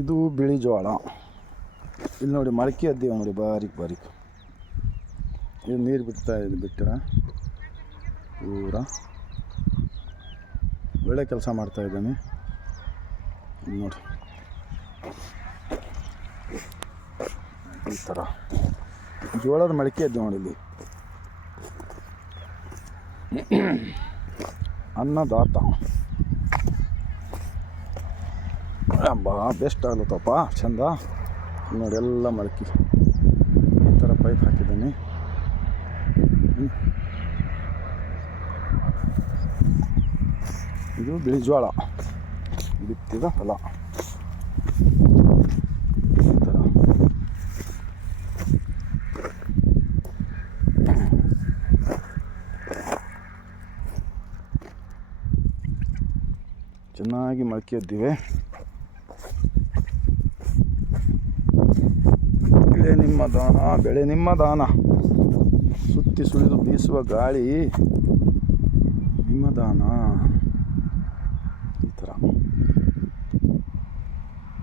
ಇದು ಬಿಳಿ ಜೋಳ ಇಲ್ಲಿ ನೋಡಿ ಮೊಳಕೆ ಅದ್ದೀವಿ ನೋಡಿ ಬಾರೀಕ್ ಬಾರೀಕ್. ಇದು ನೀರು ಬಿಡ್ತಾ ಇದೆ ಬಿಟ್ಟರ ಪೂರ. ಒಳ್ಳೆ ಕೆಲಸ ಮಾಡ್ತಾ ಇದ್ದಾನೆ. ನೋಡಿ. ಈ ಥರ ಜೋಳದ ಮೊಳಕೆ ಅದ್ದೀವಿ ನೋಡಿ ಇಲ್ಲಿ. ಅನ್ನದಾತ ಬಾ ಬೆಸ್ಟ್ ಆಗ್ಲತ್ತಪ್ಪ ಚಂದ. ನೋಡಿ, ಎಲ್ಲ ಮಳಕಿ ಈ ಥರ ಪೈಪ್ ಹಾಕಿದ್ದೀನಿ. ಇದು ಬಿಳಿ ಜೋಳ ಬಿತ್ತಿದ ಹೊಲ. ಚೆನ್ನಾಗಿ ಮೊಳಕೆ ಎದ್ದಿವೆ. ಬೆಳೆ ನಿಮ್ಮ ದಾನ ಬೆಳೆ ನಿಮ್ಮ ದಾನ. ಸುತ್ತಿ ಸುಳಿದು ಬೀಸುವ ಗಾಳಿ ನಿಮ್ಮ ದಾನ.